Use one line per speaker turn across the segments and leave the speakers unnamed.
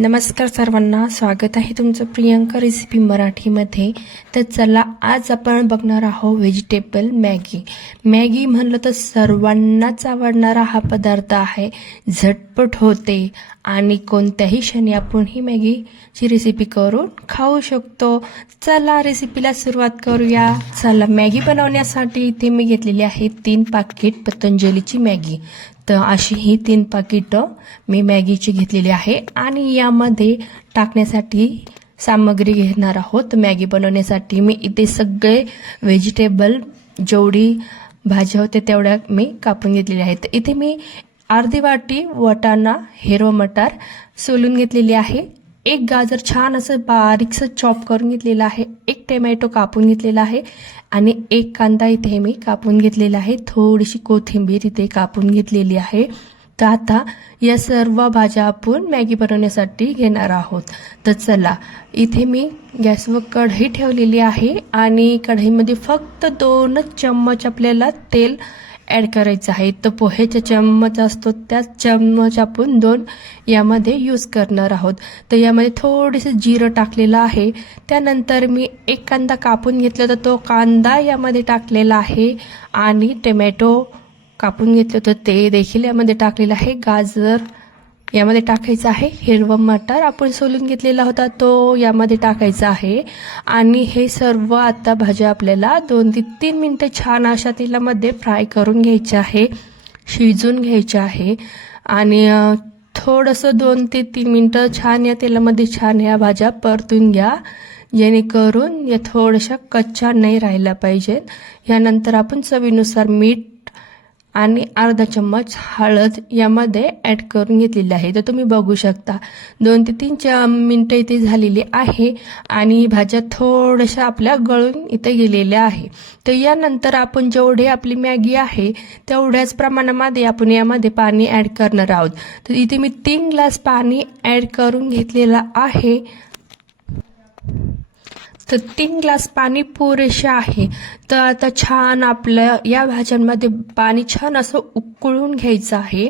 नमस्कार सर्वांना. स्वागत आहे तुमचं प्रियंका रेसिपी मराठीमध्ये. तर चला आज आपण बघणार आहोत व्हेजिटेबल मॅगी. मॅगी म्हणलं तर सर्वांनाच आवडणारा हा पदार्थ आहे. झटपट होते आणि कोणत्याही क्षणी आपण ही मॅगीची रेसिपी करून खाऊ शकतो. चला रेसिपीला सुरुवात करूया. चला मॅगी बनवण्यासाठी इथे मी घेतलेली आहे तीन पाकिट पतंजलीची मॅगी. तर अशी ही तीन पाकिटं मी मॅगीची घेतलेली आहे. आणि यामध्ये टाकण्यासाठी सामग्री घेणार आहोत. मॅगी बनवण्यासाठी मी इथे सगळे व्हेजिटेबल जेवढी भाज्या होते तेवढ्या मी कापून घेतलेल्या आहेत. इथे मी अर्धी वाटी वटाणा हिरवा मटार सोलून घेतलेली आहे. एक गाजर छान असं बारीकसं चॉप करून घेतलेलं आहे. एक टोमॅटो कापून घेतलेला आहे आणि एक कांदा इथे मी कापून घेतलेला आहे. थोडीशी कोथिंबीर इथे कापून घेतलेली आहे. तर आता या सर्व भाज्या आपण मॅगी बनवण्यासाठी घेणार आहोत. तर चला इथे मी गॅसवर कढई ठेवलेली आहे आणि कढईमध्ये फक्त दोनच चम्मच आपल्याला तेल ॲड करायचं आहे. तर पोहेचा चम्मच असतो. त्याच चम्मच आपण दोन यामध्ये यूज करणार आहोत. तर यामध्ये थोडेसे जिरं टाकलेलं आहे. त्यानंतर मी एक कांदा कापून घेतला होता. तो कांदा यामध्ये टाकलेला आहे. आणि टोमॅटो कापून घेतलं होतं. ते देखील यामध्ये टाकलेलं आहे. गाजर यामध्ये टाकायचं आहे हिरवं मटार. आपण सोलून घेतलेला होता तो यामध्ये टाकायचा आहे. आणि हे सर्व आता भाज्या आपल्याला दोन ते तीन मिनटं छान अशा तेलामध्ये फ्राय करून घ्यायचे आहे शिजून घ्यायचे आहे. आणि थोडंसं दोन ते तीन मिनटं छान या तेलामध्ये छान ह्या भाज्या परतून घ्या. जेणेकरून या थोड्याशा कच्च्या नाही राहिल्या पाहिजेत. यानंतर आपण चवीनुसार मीठ आणि अर्धा चम्मच हळद यामध्ये ॲड करून घेतलेली आहे. तर तुम्ही बघू शकता दोन ते तीन चार मिनटं इथे झालेली आहे आणि भाज्या थोड्याशा आपल्या गळून इथे गेलेल्या आहे. तर यानंतर आपण जेवढे आपली मॅगी आहे तेवढ्याच प्रमाणामध्ये आपण यामध्ये पाणी ॲड करणार आहोत. तर इथे मी तीन ग्लास पाणी ॲड करून घेतलेलं आहे. तर तीन ग्लास पाणी पुरेसे आहे. तर आता छान आपल्या या भाज्यांमध्ये पाणी छान असं उकळून घ्यायचं आहे.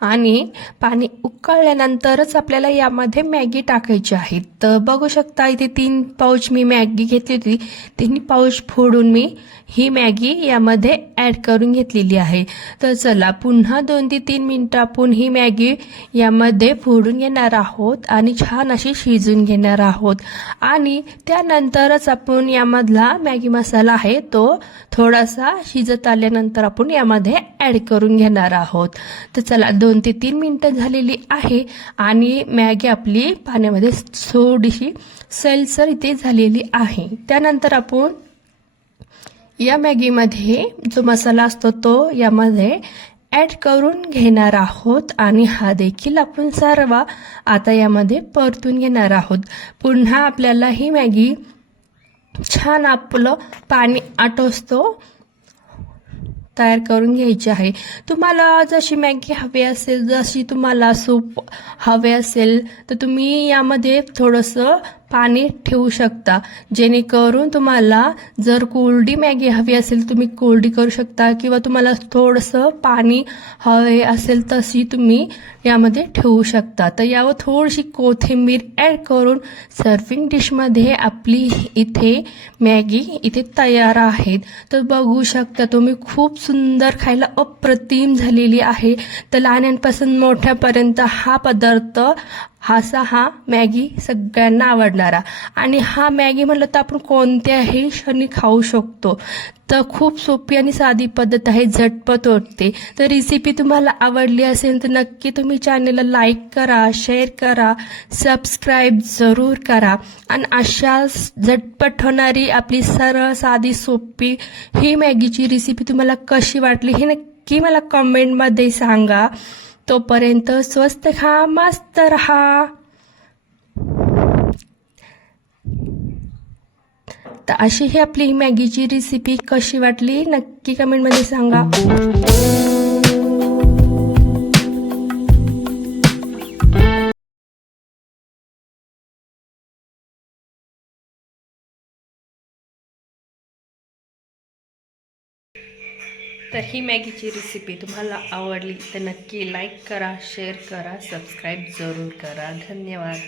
आणि पाणी उकळल्यानंतरच आपल्याला यामध्ये मॅगी टाकायची आहे. तर बघू शकता इथे तीन पाऊच मी मॅगी घेतली होती. तिन्ही पाऊच फोडून मी ही मॅगी यामध्ये ॲड करून घेतलेली आहे. तर चला पुन्हा दोन ते तीन मिनटं आपण ही मॅगी यामध्ये फोडून घेणार आहोत आणि छान अशी शिजून घेणार आहोत. आणि त्यानंतरच आपण यामधला मॅगी मसाला आहे तो थोडासा शिजत आल्यानंतर आपण यामध्ये ॲड करून घेणार आहोत. तर चला दोन दोन ते तीन मिनटं झालेली आहे आणि मॅगी आपली पाण्यामध्ये थोडीशी सैलसर इथे झालेली आहे. त्यानंतर आपण या मॅगीमध्ये जो मसाला असतो तो यामध्ये ॲड करून घेणार आहोत आणि हा देखील आपण सर्वा आता यामध्ये परतून घेणार आहोत. पुन्हा आपल्याला ही मॅगी छान आपलं पाणी आटोसतो. तयार करून घ्यायची आहे. तुम्हाला जशी मॅगी हवी असेल जशी तुम्हाला सूप हवे असेल तर तुम्ही यामध्ये थोडंसं पाणी ठेवू शकता. जेणेकरून तुम्हाला जर कोरडी मॅगी हवी असेल तुम्ही कोरडी करू शकता किंवा तुम्हाला थोडंसं पाणी हवे असेल तशी तुम्ही यामध्ये ठेवू शकता. तर यावर थोडीशी कोथिंबीर ॲड करून सर्विंग डिशमध्ये आपली इथे मॅगी इथे तयार आहेत. तर बघू शकता तुम्ही खूप सुंदर खायला अप्रतिम झालेली आहे. तर लहानांपासून मोठ्यापर्यंत हा पदार्थ हासा हा मॅगी सगळ्यांना आवडणारा. आणि हा मॅगी म्हणलं तर आपण कोणत्याही क्षणी खाऊ शकतो. तर खूप सोपी आणि साधी पद्धत आहे झटपट होते. तर रेसिपी तुम्हाला आवडली असेल तर नक्की तुम्ही चॅनलला लाईक करा शेअर करा सबस्क्राईब जरूर करा. आणि अशा झटपट होणारी आपली सरळ साधी सोपी ही मॅगीची रेसिपी तुम्हाला कशी वाटली हे नक्की मला कमेंटमध्ये सांगा. तोपर्यंत स्वस्त खा मस्त रहा. तर अशी ही आपली मॅगीची रेसिपी कशी वाटली? नक्की कमेंटमध्ये सांगा. तर ही मॅगीची रेसिपी तुम्हाला आवडली तर नक्की लाईक करा शेअर करा सबस्क्राईब जरूर करा. धन्यवाद.